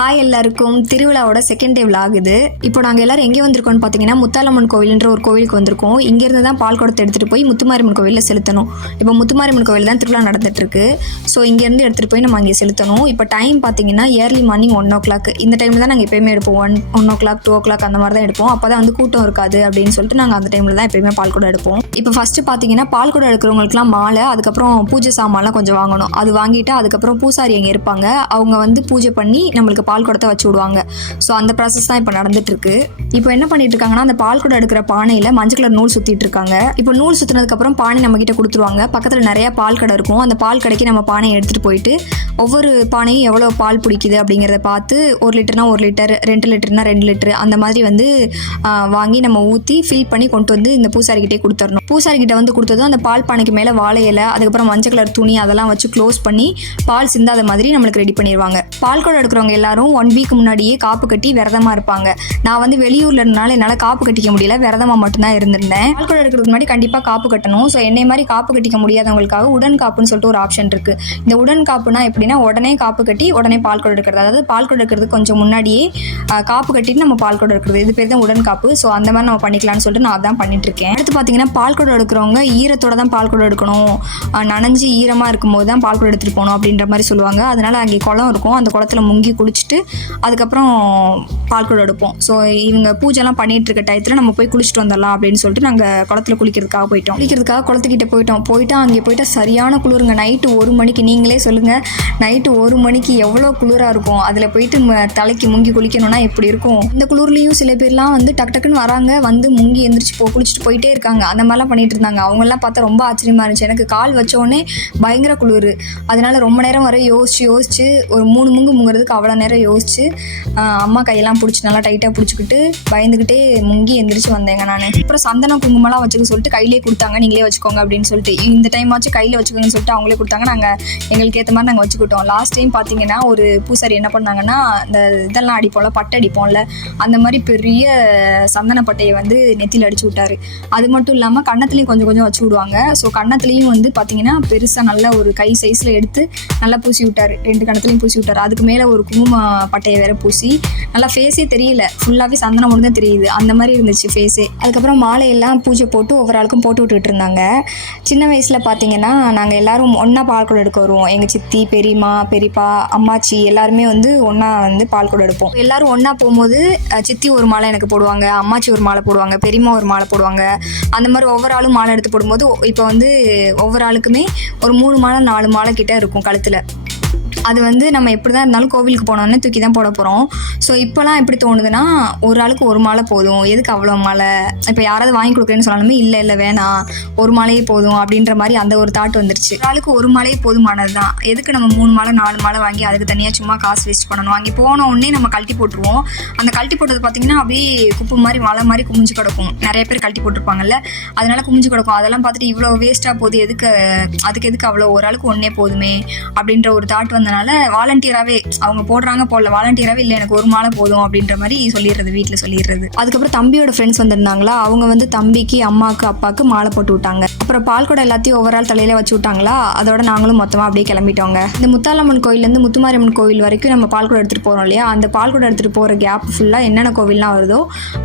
Hi எல்லாருக்கும், திருவிழாவோட second day vlog இது. இப்போ நாங்கள் எல்லாரும் எங்கே வந்திருக்கோம்னு பார்த்தீங்கன்னா முத்தாலம்மன் கோவில்ன்ற ஒரு கோவிலுக்கு வந்திருக்கோம். இங்கேருந்து தான் பால் குடத்தை எடுத்துகிட்டு போய் முத்துமாரியம்மன் கோவிலில் செலுத்தணும். இப்போ முத்துமாரியம்மன் கோவில் தான் திருவிழா நடந்துட்டுருக்கு. ஸோ இங்கேருந்து எடுத்துகிட்டு போய் நம்ம அங்கே செலுத்தணும். இப்போ டைம் பார்த்தீங்கன்னா ஏர்லி மார்னிங் 1 o'clock. இந்த டைமில் தான் நாங்கள் எப்போயுமே எடுப்போம். 1 o'clock 2 o'clock அந்த மாதிரி தான் எடுப்போம். அப்போ தான் வந்து கூட்டம் இருக்காது அப்படின்னு சொல்லிட்டு நாங்கள் அந்த டைமில் தான் எப்போயுமே பால் குடம் எடுப்போம். இப்போ ஃபஸ்ட்டு பார்த்தீங்கன்னா பால் குடம் எடுக்கிறவங்களுக்குலாம் மாலை, அதுக்கப்புறம் பூஜை சாமான்லாம் கொஞ்சம் வாங்கணும். அது வாங்கிட்டு அதுக்கப்புறம் பூசாரி அங்கே இருப்பாங்க. அவங்க வந்து பூஜை பண்ணி நம்மளுக்கு பால் குடத்தை வச்சு விடுவாங்க. ஸோ அந்த ப்ராசஸ் தான் இப்போ நடந்துட்டு இருக்கு. இப்போ என்ன பண்ணிட்டு இருக்காங்கன்னா, அந்த பால் குடம் எடுக்கிற பானையில் மஞ்சள் கலர் நூல் சுற்றிட்டு இருக்காங்க. இப்போ நூல் சுற்றினதுக்கப்புறம் பானை நம்ம கிட்ட கொடுத்துருவாங்க. பக்கத்தில் நிறைய பால் கடை இருக்கும். அந்த பால் கடைக்கு நம்ம பானையை எடுத்துகிட்டு போயிட்டு ஒவ்வொரு பானையும் எவ்வளோ பால் பிடிக்குது அப்படிங்கிறத பார்த்து 1 லிட்டர்னா 1 லிட்டர், 2 லிட்டர்னா 2 லிட்டர் அந்த மாதிரி வந்து வாங்கி நம்ம ஊற்றி ஃபில் பண்ணி கொண்டு வந்து இந்த பூசாரிக்கிட்டே கொடுத்துடணும். பூசாரிக்கிட்ட வந்து கொடுத்ததும் அந்த பால் பானைக்கு மேலே வாழை இலை, அதுக்கப்புறம் மஞ்சள் கலர் துணி அதெல்லாம் வச்சு க்ளோஸ் பண்ணி பால் சிந்தாத மாதிரி நம்மளுக்கு ரெடி பண்ணிடுவாங்க. பால் குடம் எடுக்கிறவங்க எல்லாரும் 1 வீக் முன்னாடியே காப்பு கட்டி விரதமாக இருப்பாங்க. நான் வந்து வெளியூரில் இருந்தனால என்னால் காப்பு கட்டிக்க முடியல, விரதமாக மட்டும்தான் இருந்திருந்தேன். பால் குடம் எடுக்கிறதுக்கு முன்னாடி கண்டிப்பாக காப்பு கட்டணும். ஸோ என்னை மாதிரி காப்பு கட்டிக்க முடியாதவங்களுக்காக உடன் காப்புன்னு சொல்லிட்டு ஒரு ஆப்ஷன் இருக்குது. இந்த உடன் காப்புனா எப்படின்னா, உடனே காப்பு கட்டி உடனே பால் குடம் எடுக்கிறது. அதாவது பால் குடம் எடுக்கிறதுக்கு கொஞ்சம் முன்னாடியே காப்பு கட்டிட்டு நம்ம பால் குடம் எடுக்கிறது. இது பேர் தான் உடன் காப்பு. ஸோ அந்த மாதிரி நம்ம பண்ணிக்கலாம்னு சொல்லிட்டு நான் அதான் பண்ணிட்டு இருக்கேன். அடுத்து பார்த்தீங்கன்னா, பால் குடம் எடுக்கிறவங்க ஈரத்தோட தான் பால் குடம் எடுக்கணும். நனைஞ்சு ஈரமாக இருக்கும்போது தான் பால் குடம் எடுத்துகிட்டு போகணும் அப்படின்ற மாதிரி சொல்லுவாங்க. அதனால அங்கே குளம் இருக்கும். அந்த குளத்துல முங்கி குளிச்சுட்டு அதுக்கப்புறம் பால் குடம் எடுப்போம். ஸோ இவங்க பூஜைலாம் பண்ணிட்டு இருக்க டயத்தில் நம்ம போய் குளிச்சுட்டு வந்துடலாம் அப்படின்னு சொல்லிட்டு நாங்கள் குளத்துல குளிக்கிறதுக்காக குளத்துக்கிட்ட போயிட்டு அங்கே போயிட்டு சரியான குளிருங்க. நைட்டு 1 மணிக்கு, நீங்களே சொல்லுங்கள், நைட்டு 1 மணிக்கு எவ்வளோ குளிராக இருக்கும். அதில் போயிட்டு தலைக்கு முங்கி குளிக்கணும்னா எப்படி இருக்கும்? இந்த குளிர்லையும் சில பேர்லாம் வந்து டக்குன்னு வராங்க, வந்து முங்கி எந்திரிச்சு குளிச்சுட்டு போயிட்டே இருக்காங்க. அந்த மாதிரிலாம் பண்ணிட்டு இருந்தாங்க. அவங்கெல்லாம் பார்த்தா ரொம்ப ஆச்சரியமாக இருந்துச்சு. எனக்கு கால் வச்சோடனே பயங்கர குளிர். அதனால ரொம்ப நேரம் வரை யோசிச்சு ஒரு 3 முங்கு முங்குறதுக்கு அவ்வளோ நேரம் யோசிச்சு அம்மா கையெல்லாம் பிடிச்சி நல்லா டைட்டாக பிடிச்சிக்கிட்டு பயந்துக்கிட்டே முங்கி எந்திரிச்சு வந்தேங்க நான். அப்புறம் சந்தனம் குங்குமம்லாம் வச்சுக்க சொல்லிட்டு கையிலே கொடுத்தாங்க. நீங்களே வச்சுக்கோங்க அப்படின்னு சொல்லிட்டு, இந்த டைம் ஆச்சு கையில் வச்சுக்கோங்கன்னு சொல்லிட்டு அவங்களே கொடுத்தாங்க. நாங்கள் எங்களுக்கு ஏற்ற மாதிரி நாங்கள் வச்சுக்கிட்டோம். லாஸ்ட் டைம் பார்த்தீங்கன்னா ஒரு பூசாரி என்ன பண்ணாங்கன்னா, இந்த இதெல்லாம் அடிப்போம்ல, பட்டை அடிப்போம்ல, அந்த மாதிரி பெரிய சந்தன பட்டையை வந்து நெத்தியில் அடிச்சு விட்டாரு. அது மட்டும் இல்லாமல் கன்னத்துலேயும் கொஞ்சம் கொஞ்சம் வச்சு விடுவாங்க. ஸோ கன்னத்துலேயும் வந்து பார்த்தீங்கன்னா பெருசாக நல்ல ஒரு கை சைஸில் எடுத்து நல்லா பூசி விட்டார். 2 கன்னத்துலையும் பூசி விட்டார். அதுக்கு மேலே ஒரு குங்கும பட்டையை வேற பூசி நல்லா ஃபேஸே தெரியல, ஃபுல்லாகவே சந்தனம் மட்டும் தான் தெரியுது. அந்த மாதிரி இருந்துச்சு ஃபேஸே. அதுக்கப்புறம் மாலையெல்லாம் பூஜை போட்டு ஒவ்வொரு ஆளுக்கும் போட்டு விட்டுட்டு இருந்தாங்க. சின்ன வயசில் பார்த்தீங்கன்னா நாங்கள் எல்லாரும் ஒன்றா பால் குடம் எடுக்க வருவோம். எங்கள் சித்தி, பெரியம்மா, பெரியப்பா, அம்மாச்சி எல்லாருமே வந்து ஒன்றா வந்து பால் குடம் எடுப்போம். எல்லாரும் ஒன்றா போகும்போது சித்தி ஒரு மாலை எனக்கு போடுவாங்க, அம்மாச்சி ஒரு மாலை போடுவாங்க, பெரியம்மா ஒரு மாலை போடுவாங்க. அந்த மாதிரி ஒவ்வொரு ஆளும் மாலை எடுத்து போடும்போது இப்போ வந்து ஒவ்வொரு ஆளுக்குமே ஒரு 3 மாலை 4 மாலை கிட்ட இருக்கும் கழுத்தில். அது வந்து நம்ம எப்படி தான் இருந்தாலும் கோவிலுக்கு போனோன்னே தூக்கி தான் போட போகிறோம். ஸோ இப்போலாம் எப்படி தோணுதுன்னா, ஒரு ஆளுக்கு ஒரு மாலை போதும், எதுக்கு அவ்வளோ மாலை? இப்போ யாராவது வாங்கி கொடுக்குறேன்னு சொன்னாலுமே இல்லை வேணாம், ஒரு மாலையே போதும் அப்படின்ற மாதிரி அந்த ஒரு தாட் வந்துருச்சு. ஒரு ஆளுக்கு ஒரு மாலையே போதுமானது தான், எதுக்கு நம்ம 3 மாலை 4 மாலை வாங்கி அதுக்கு தனியாக சும்மா காசு வேஸ்ட் பண்ணணும்? அங்கே போன உடனே நம்ம கழட்டி போட்டுருவோம். அந்த கழட்டி போட்டது பார்த்தீங்கன்னா அப்படியே குப்பு மாதிரி மலை மாதிரி குமிஞ்சு கிடக்கும். நிறைய பேர் கழட்டி போட்டிருப்பாங்கல்ல, அதனால குமிஞ்சு கிடக்கும். அதெல்லாம் பார்த்துட்டு இவ்வளோ வேஸ்ட்டாக போகுது, அதுக்கு எதுக்கு அவ்வளோ, ஒரு ஆளுக்கு ஒன்றே போதுமே அப்படின்ற ஒரு தாட் வந்தனால வாலண்டியராகவே அவங்க போடல, வாலண்டியராகவே இல்லை எனக்கு ஒரு மாலை போதும் அப்படின்ற மாதிரி சொல்லிடுறது, வீட்டில் சொல்லிடுறது. அதுக்கப்புறம் தம்பியோட ஃப்ரெண்ட்ஸ் வந்திருந்தாங்களா, அவங்க வந்து தம்பிக்கு, அம்மாவுக்கு, அப்பாவுக்கு மாலை போட்டு விட்டாங்க. அப்புறம் பால் குடம் எல்லாத்தையும் ஓவரால் தலையில வச்சு விட்டாங்களா, அதோட நாங்களும் மொத்தமாக அப்படியே கிளம்பிட்டோங்க. இந்த முத்தாலம்மன் கோயிலேருந்து முத்துமாரியம்மன் கோவில் வரைக்கும் நம்ம பால் குடம் எடுத்துகிட்டு போகிறோம் இல்லையா, அந்த பால் குடம் எடுத்துகிட்டு போகிற கேப் ஃபுல்லாக என்னென்ன கோவில்லாம் வருதோ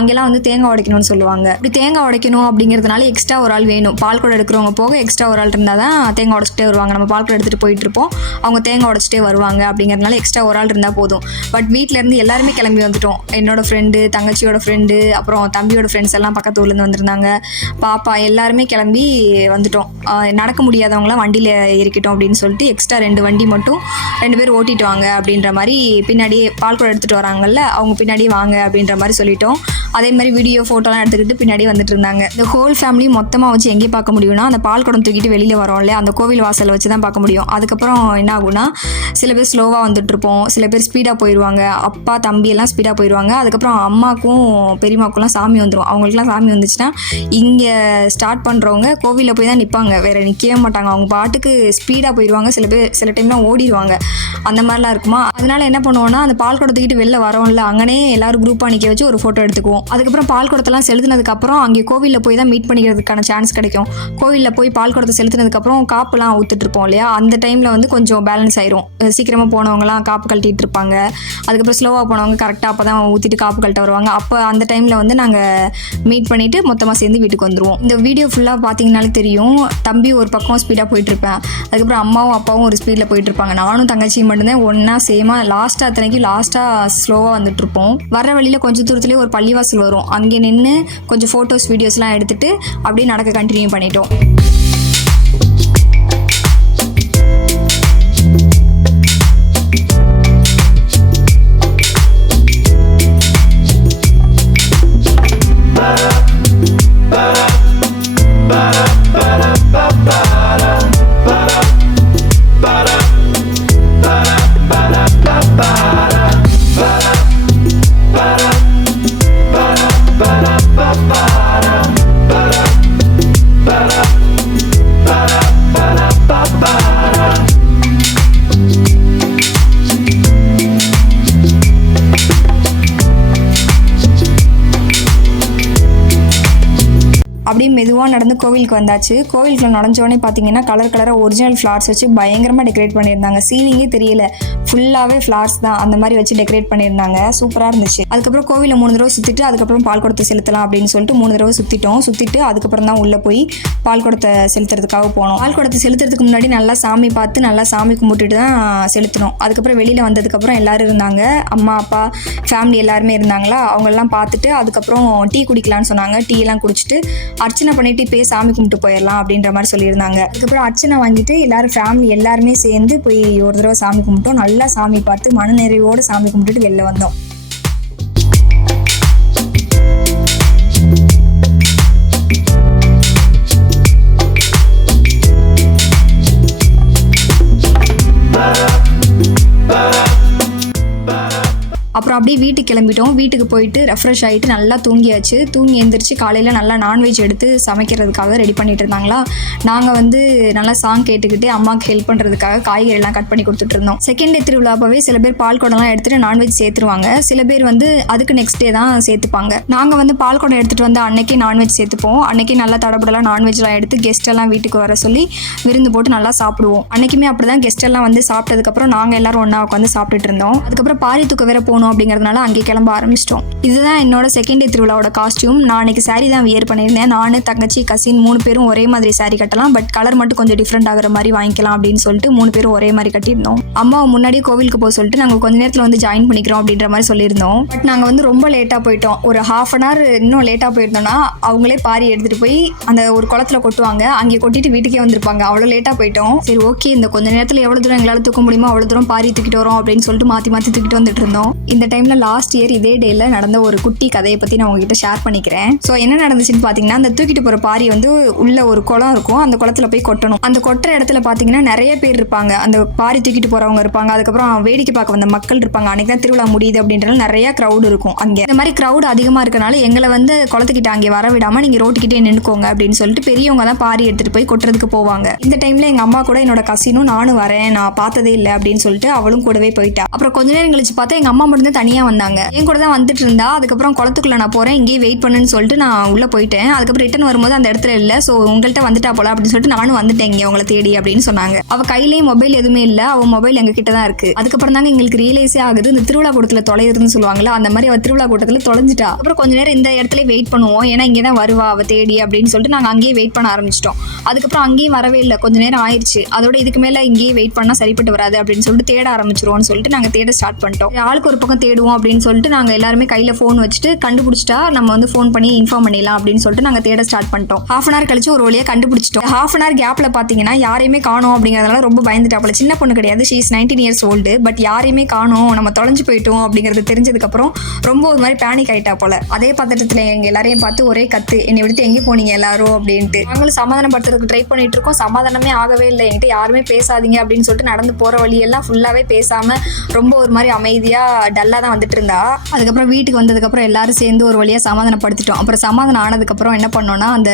அங்கெல்லாம் வந்து தேங்காய் உடைக்கணும்னு சொல்லுவாங்க. இப்படி தேங்காய் உடைக்கணும் அப்படிங்கிறதுனால எக்ஸ்ட்ரா ஒரு ஆள் வேணும். பால் குடம் எடுக்கிறவங்க போக எக்ஸ்ட்ரா ஒரு ஆள் இருந்தால் தான் தேங்காய் உடைச்சிட்டே வருவாங்க. நம்ம பால் குடம் எடுத்துகிட்டு போயிட்டு இருப்போம், அவங்க தேங்காய் உடைச்சிட்டே வருவாங்க. அப்படிங்கிறதுனால எக்ஸ்ட்ரா ஒரு ஆள் இருந்தால் போதும். பட் வீட்டிலேருந்து எல்லாருமே கிளம்பி வந்துட்டோம். என்னோட ஃப்ரெண்டு, தங்கச்சியோட ஃப்ரெண்டு, அப்புறம் தம்பியோட ஃப்ரெண்ட்ஸ் எல்லாம் பக்கத்து ஊர்லேருந்து வந்திருந்தாங்க. பாப்பா எல்லாருமே கிளம்பி வந்துட்டோம். நடக்க முடியாதவங்களாம் வண்டியில் ஏறிக்கிட்டோம் அப்படின்னு சொல்லிட்டு எக்ஸ்ட்ரா 2 வண்டி மட்டும் 2 பேர் ஓட்டிட்டு வாங்க அப்படின்ற மாதிரி, பின்னாடியே பால் குடம் எடுத்துகிட்டு வராங்கல்ல அவங்க பின்னாடியே வாங்க அப்படின்ற மாதிரி சொல்லிட்டோம். அதே மாதிரி வீடியோ ஃபோட்டோலாம் எடுத்துக்கிட்டு பின்னாடி வந்துட்டு இருந்தாங்க. இந்த ஹோல் ஃபேமிலி மொத்தமாக வச்சு எங்கே பார்க்க முடியும்னா, அந்த பால் குடம் தூக்கிட்டு வெளியில் வரோம் இல்லையா, அந்த கோவில் வாசலை வச்சு தான் பார்க்க முடியும். அதுக்கப்புறம் என்ன ஆகும்னா, சில பேர் ஸ்லோவாக வந்துட்டு இருப்போம், சில பேர் ஸ்பீடாக போயிடுவாங்க. அப்பா தம்பி எல்லாம் ஸ்பீடாக போயிடுவாங்க. அதுக்கப்புறம் அம்மாக்கும் பெரியம்மாவுக்குலாம் சாமி வந்துடும். அவங்களுக்குலாம் சாமி வந்துச்சுன்னா இங்கே ஸ்டார்ட் பண்ணுறவங்க கோவில் கோவிலில் போய் தான் நிற்பாங்க, வேறு நிற்கவே மாட்டாங்க. அவங்க பாட்டுக்கு ஸ்பீடாக போயிடுவாங்க, சில டைம்லாம் ஓடிடுவாங்க, அந்த மாதிரிலாம் இருக்குமா. அதனால என்ன பண்ணுவோன்னா அந்த பால் குடம் தூக்கிட்டு வெளில வரோம்ல, அங்கனே எல்லாரும் குரூப்பாக நிற்க வச்சு ஒரு ஃபோட்டோ எடுத்துக்குவோம். அதுக்கப்புறம் பால் குடத்தெல்லாம் செலுத்தினதுக்கப்புறம் அங்கே கோவிலில் போய் தான் மீட் பண்ணிக்கிறதுக்கான சான்ஸ் கிடைக்கும். கோவிலில் போய் பால் குடத்தை செலுத்தினதுக்கப்புறம் காப்புலாம் ஊற்றுட்ருப்போம் இல்லையா, அந்த டைமில் வந்து கொஞ்சம் பேலன்ஸ் ஆயிரும். சீக்கிரமாக போனவங்கலாம் காப்பு கழட்டிட்டு இருப்பாங்க, அதுக்கப்புறம் ஸ்லோவாக போனவங்க கரெக்டாக அப்போ தான் ஊற்றிட்டு காப்பு கழட்ட வருவாங்க. அப்போ அந்த டைமில் வந்து நாங்கள் மீட் பண்ணிவிட்டு மொத்தமாக சேர்ந்து வீட்டுக்கு வந்துடுவோம். இந்த வீடியோ ஃபுல்லாக பார்த்தீங்கனாலே தெரியும், தம்பி ஒரு பக்கம் ஸ்பீடாக போயிட்டுருப்பேன், அதுக்கப்புறம் அம்மாவும் அப்பாவும் ஒரு ஸ்பீடில் போயிட்டுருப்பாங்க, நானும் தங்கச்சியும் மட்டும்தான் ஒன்றா சேமாக லாஸ்ட்டாக ஸ்லோவாக வந்துட்டுருப்போம். வர வழியில் கொஞ்சம் தூரத்துலேயே ஒரு பள்ளிவாசல் வரும், அங்கே நின்று கொஞ்சம் ஃபோட்டோஸ் வீடியோஸ்லாம் எடுத்துகிட்டு அப்படியே நடக்க கண்டினியூ பண்ணிட்டோம். அப்படியே மெதுவாக நடந்து கோவிலுக்கு வந்தாச்சு. கோவிலுக்குள்ள நுழைஞ்சோடனே பார்த்தீங்கன்னா கலராக ஒரிஜினல் ஃப்ளார்ஸ் வச்சு பயங்கரமாக டெக்கரேட் பண்ணியிருந்தாங்க. சீலிங்கே தெரியல, ஃபுல்லாகவே ஃப்ளார்ஸ் தான் அந்த மாதிரி வச்சு டெக்கரேட் பண்ணியிருந்தாங்க. சூப்பராக இருந்துச்சு. அதுக்கப்புறம் கோவிலில் 3 தடவை சுற்றிட்டு அதுக்கப்புறம் பால் குடத்தை செலுத்தலாம் அப்படின்னு சொல்லிட்டு 3 தடவை சுற்றிட்டு அதுக்கப்புறம் தான் உள்ளே போய் பால் குடத்தை செலுத்துறதுக்காக போனோம். பால் குடத்தை செலுத்துறதுக்கு முன்னாடி நல்லா சாமி பார்த்து நல்லா சாமி கும்பிட்டுட்டு தான் செலுத்தணும். அதுக்கப்புறம் வெளியில் வந்ததுக்கப்புறம் எல்லோரும் இருந்தாங்க, அம்மா அப்பா ஃபேமிலி எல்லாருமே இருந்தாங்களா, அவங்களெல்லாம் பார்த்துட்டு அதுக்கப்புறம் டீ குடிக்கலான்னு சொன்னாங்க. டீ எல்லாம் குடிச்சிட்டு அர்ச்சனை பண்ணிட்டு போய் சாமி கும்பிட்டு போயிடலாம் அப்படின்ற மாதிரி சொல்லியிருந்தாங்க. அதுக்கப்புறம் அர்ச்சனை வாங்கிட்டு எல்லாரும் ஃபேமிலி எல்லாருமே சேர்ந்து போய் ஒரு தடவை சாமி கும்பிட்டோம். நல்லா சாமி பார்த்து மன நிறைவோடு சாமி கும்பிட்டுட்டு வெளில வந்தோம். அப்புறம் அப்படியே வீட்டுக்கு கிளம்பிட்டோம். வீட்டுக்கு போயிட்டு ரெஃப்ரெஷ் ஆகிட்டு நல்லா தூங்கி எழுந்திரிச்சு காலையில் நல்லா நான்வெஜ் எடுத்து சமைக்கிறதுக்காக ரெடி பண்ணிட்டு இருந்தாங்களா. நாங்கள் வந்து நல்லா சாங் கேட்டுக்கிட்டு அம்மாவுக்கு ஹெல்ப் பண்ணுறதுக்காக காய்கறிலாம் கட் பண்ணி கொடுத்துட்டு இருந்தோம். செகண்ட் டே திருவிழாப்பவே சில பேர் பால் குடம்லாம் எடுத்துகிட்டு நான்வெஜ் சேர்த்துருவாங்க, சில பேர் வந்து அதுக்கு நெக்ஸ்ட் டே தான் சேர்த்துப்பாங்க. நாங்கள் வந்து பால் குடம் எடுத்துகிட்டு வந்து அன்னைக்கே நான்வெஜ் சேர்த்துப்போம். அன்னைக்கே நல்லா தடப்படலாம் நான்வெஜ்லாம் எடுத்து கெஸ்ட் எல்லாம் வீட்டுக்கு வர சொல்லி விருந்து போட்டு நல்லா சாப்பிடுவோம். அன்னைக்குமே அப்படி தான் கெஸ்ட் எல்லாம் வந்து சாப்பிட்டதுக்கப்புறம் நாங்கள் எல்லாரும் ஒன்றா உட்காந்து சாப்பிட்டுட்டு இருந்தோம். அதுக்கப்புறம் பாரி தூக்க வேற போகணும் அப்படிங்கிறதுனால அங்கே கிளம்ப ஆரம்பிச்சிட்டோம். இதுதான் என்னோட செகண்ட் டே திருவிழாவோட காஸ்டியூம். நான் அன்னைக்கு சாரி தான் வியர் பண்ணியிருந்தேன். நான், தங்கச்சி, கசின் 3 பேரும் ஒரே மாதிரி சாரி கட்டலாம், பட் கலர் மட்டும் கொஞ்சம் டிஃப்ரெண்ட் ஆகிற மாதிரி வாங்கிக்கலாம் அப்படின்னு சொல்லிட்டு 3 பேரும் ஒரே மாதிரி கட்டியிருந்தோம். அம்மாவை முன்னாடியே கோவிலுக்கு போக சொல்லிட்டு நாங்கள் கொஞ்ச நேரத்தில் வந்து ஜாயின் பண்ணிக்கிறோம் அப்படின்ற மாதிரி சொல்லியிருந்தோம். பட் நாங்கள் வந்து ரொம்ப லேட்டாக போயிட்டோம். ஒரு ½ an hour இன்னும் லேட்டாக போயிருந்தோம்னா அவங்களே பாரி எடுத்துகிட்டு போய் அந்த ஒரு குளத்தில் கொட்டுவாங்க, அங்கே கொட்டிட்டு வீட்டுக்கே வந்திருப்பாங்க. அவ்வளோ லேட்டாக போயிட்டோம். சரி ஓகே, இந்த கொஞ்ச நேரத்தில் எவ்வளோ தூரம் எங்களால் தூக்க முடியுமோ அவ்வளோ தூரம் பாரி தூக்கிட்டு வரோம் அப்படின்னு சொல்லிட்டு மாற்றி தூக்கிட்டு வந்துட்டு இருந்தோம். இந்த டைமில் லாஸ்ட் இயர் இதே டேல நடந்த ஒரு குட்டி கதையை பற்றி நான் உங்ககிட்ட ஷேர் பண்ணிக்கிறேன். ஸோ என்ன நடந்துச்சுன்னு பார்த்தீங்கன்னா, அந்த தூக்கிட்டு போகிற பாரி வந்து உள்ள ஒரு குளம் இருக்கும், அந்த குளத்தில் போய் கொட்டணும். அந்த கொட்டுற இடத்துல பார்த்தீங்கன்னா நிறைய பேர் இருப்பாங்க, அந்த பாரி தூக்கிட்டு போகிறவங்க இருப்பாங்க, அதுக்கப்புறம் வேடிக்கை பார்க்க வந்த மக்கள் இருப்பாங்க. அன்றைக்கி தான் திருவிழா முடியுது அப்படின்றனால நிறைய க்ரௌட் இருக்கும். அங்கே இந்த மாதிரி க்ரௌட் அதிகமாக இருக்கனால எங்களை வந்து குளத்துக்கிட்ட அங்கே வர விடாமல் நீங்கள் ரோட்டுக்கிட்டே நின்றுக்கோங்க அப்படின்னு சொல்லிட்டு பெரியவங்க தான் பாரி எடுத்துகிட்டு போய் கொட்டுறதுக்கு போவாங்க. இந்த டைமில் எங்கள் அம்மா கூட என்னோட கசினும் நானும் வரேன், நான் பார்த்ததே இல்லை அப்படின்னு சொல்லிட்டு அவளும் கூடவே போயிட்டா. அப்புறம் கொஞ்ச நேரம் கழிச்சு பார்த்தா எங்கள் அம்மா மட்டும் தான் தனியாக வந்தாங்க. என் கூட தான் வந்துட்டு இருந்தா. அதுக்கப்புறம் குளத்துக்குள்ள நான் போகிறேன், இங்கேயே வெயிட் பண்ணுன்னு சொல்லிட்டு நான் உள்ளே போயிட்டேன். அதுக்கப்புறம் ரிட்டன் வரும்போது அந்த இடத்துல இல்லை, ஸோ உங்கள்கிட்ட வந்துட்டா போல அப்படின்னு சொல்லிட்டு நானும் வந்துட்டேன் இங்கே உங்களை தேடி அப்படின்னு சொன்னாங்க. அவள் கையிலேயே மொபைல் எதுவுமே இல்லை, அவள் மொபைல் எங்கள் கிட்ட தான் இருக்குது. அதுக்கப்புறம் தாங்க எங்களுக்கு ரியலைஸே ஆகுது, இந்த திருவிழா கூட்டத்தில் தொலைகிறதுன்னு சொல்லுவாங்களா, அந்த மாதிரி அவள் திருவிழா கூட்டத்தில் தொலைஞ்சிட்டா. அப்புறம் கொஞ்ச நேரம் இந்த இடத்துல வெயிட் பண்ணுவோம், ஏன்னா இங்கே தான் வருவா அவள் தேடி அப்படின்னு சொல்லிட்டு நாங்கள் அங்கேயே வெயிட் பண்ண ஆரம்பிச்சிட்டோம். அதுக்கப்புறம் அங்கேயும் வரவே இல்லை, கொஞ்ச நேரம் ஆயிடுச்சு. அதோட இதுக்கு மேலே இங்கேயே வெயிட் பண்ணால் சரிப்பட்டு வராது அப்படின்னு சொல்லிட்டு தேட ஆரம்பிச்சிருவோம்னு சொல்லிட்டு நாங்கள் தேட ஸ்டார்ட் பண்ணிட்டோம். ஆளுக்கு ஒரு பக்கம் தேடுவோம் அப்படின்னு சொல்லிட்டு நாங்கள் எல்லாருமே கையில் ஃபோன் வச்சுட்டு கண்டுபிடிச்சிட்டா நம்ம வந்து ஃபோன் பண்ணி இன்ஃபார்ம் பண்ணிடலாம் அப்படின்னு சொல்லிட்டு நாங்கள் தேட ஸ்டார்ட் பண்ணிட்டோம். ½ an hour கழிச்சு ஒரு வழியாக கண்டுபிடிச்சிட்டோம். ½ an hour கேப்பில் பார்த்தீங்கன்னா யாரையுமே காணோம் அப்படிங்கிறதுனால ரொம்ப பயந்துட்டாப்புல. சின்ன பொண்ணு கிடையாது, she is 19 years old, but யாரையுமே காணோம், நம்ம தொலைஞ்சு போயிட்டோம் அப்படிங்கிறது தெரிஞ்சதுக்கப்புறம் ரொம்ப ஒரு மாதிரி பேனிக் ஆகிட்டா போல. அதே பதட்டத்தில் எங்கள் எல்லாரையும் பார்த்து ஒரே கத்து, என்னை விட்டு எங்கே போனீங்க எல்லாரும் அப்படின்ட்டு. நாங்களும் சமாதானப்படுத்துறதுக்கு ட்ரை பண்ணிட்டு இருக்கோம், சமாதானமே ஆகவே இல்லை. என்கிட்ட யாருமே பேசாதீங்க அப்படின்னு சொல்லிட்டு நடந்து போகிற வழியெல்லாம் ஃபுல்லாகவே பேசாமல் ரொம்ப ஒரு மாதிரி அமைதியாக டல்லாக தான் வந்துட்டு இருந்தா. அதுக்கப்புறம் வீட்டுக்கு வந்ததுக்கப்புறம் எல்லாரும் சேர்ந்து ஒரு வழியாக சமாதானப்படுத்திட்டோம். அப்புறம் சமாதானம் ஆனதுக்கப்புறம் என்ன பண்ணோன்னா, அந்த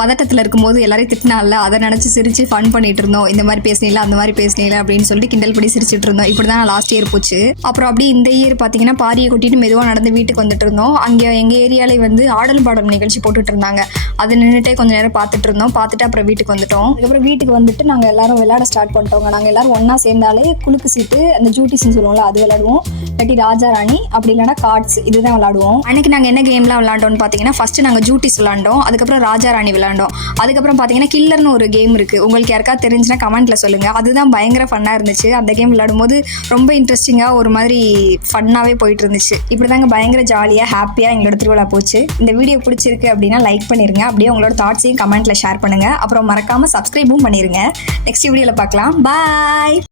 பதட்டத்தில் இருக்கும்போது எல்லாரையும் திட்டினால அதை நினச்சி சிரித்து ஃபன் பண்ணிட்டு இருந்தோம். இந்த மாதிரி பேசினீங்களா, அந்த மாதிரி பேசினீங்களா அப்படின்னு சொல்லிட்டு கிண்டல் பண்ணி சிரிச்சிட்டு இருந்தோம். இப்படி தான் லாஸ்ட் இயர் போச்சு. அப்புறம் அப்படி இந்த இயர் பார்த்தீங்கன்னா பாரியை கொட்டிட்டு மெதுவாக நடந்து வீட்டுக்கு வந்துட்டு இருந்தோம். அங்கே எங்கள் ஏரியாலே வந்து ஆடலும் பாடலும் நிகழ்ச்சி போட்டுட்டு இருந்தாங்க. அதை நின்றுட்டே கொஞ்சம் நேரம் பார்த்துட்டு இருந்தோம். பார்த்துட்டு அப்புறம் வீட்டுக்கு வந்துட்டோம். அதுக்கப்புறம் வீட்டுக்கு வந்துட்டு நாங்கள் எல்லாரும் விளையாட ஸ்டார்ட் பண்ணிட்டோங்க. நாங்கள் எல்லாரும் ஒன்றா சேர்ந்தாலே குலுக்கு சீட்டு, அந்த ஜூட்டிஸ்ன்னு சொல்லுவோம்ல, அது விளையாடுவோம். இல்லாட்டி ராஜா ராணி, அப்படி இல்லைனா கார்ட்ஸ், இதுதான் விளையாடுவோம். அன்னைக்கு நாங்கள் என்ன கேம்லாம் விளையாண்டோம்னு பார்த்தீங்கன்னா, ஃபர்ஸ்ட் நாங்கள் ஜூட்டிஸ் விளையாண்டோம். அதுக்கப்புறம் ராஜா ராணி விளையாண்டோம். அதுக்கப்புறம் பார்த்தீங்கன்னா கில்லர்னு ஒரு கேம் இருக்குது. உங்களுக்கு யாருக்கா தெரிஞ்சுன்னா கமெண்ட்டில் சொல்லுங்கள். அதுதான் பயங்கர ஃபன்னாக இருந்துச்சு. அந்த கேம் விளையாடும்போது ரொம்ப இன்ட்ரெஸ்டிங்காக ஒரு மாதிரி ஃபன்னாகவே போயிட்டு இருந்துச்சு. இப்படி தாங்க பயங்கர ஜாலியாக ஹாப்பியாக எங்களோட திருவிழா போச்சு. இந்த வீடியோ பிடிச்சிருக்கு அப்படின்னா லைக் பண்ணிருங்க. அப்படியே உங்களோட தாட்ஸையும் கமெண்ட்டில் ஷேர் பண்ணுங்கள். அப்புறம் மறக்காமல் சப்ஸ்கிரைபும் பண்ணிடுங்க. நெக்ஸ்ட் வீடியோவில் பார்க்கலாம். பாய்.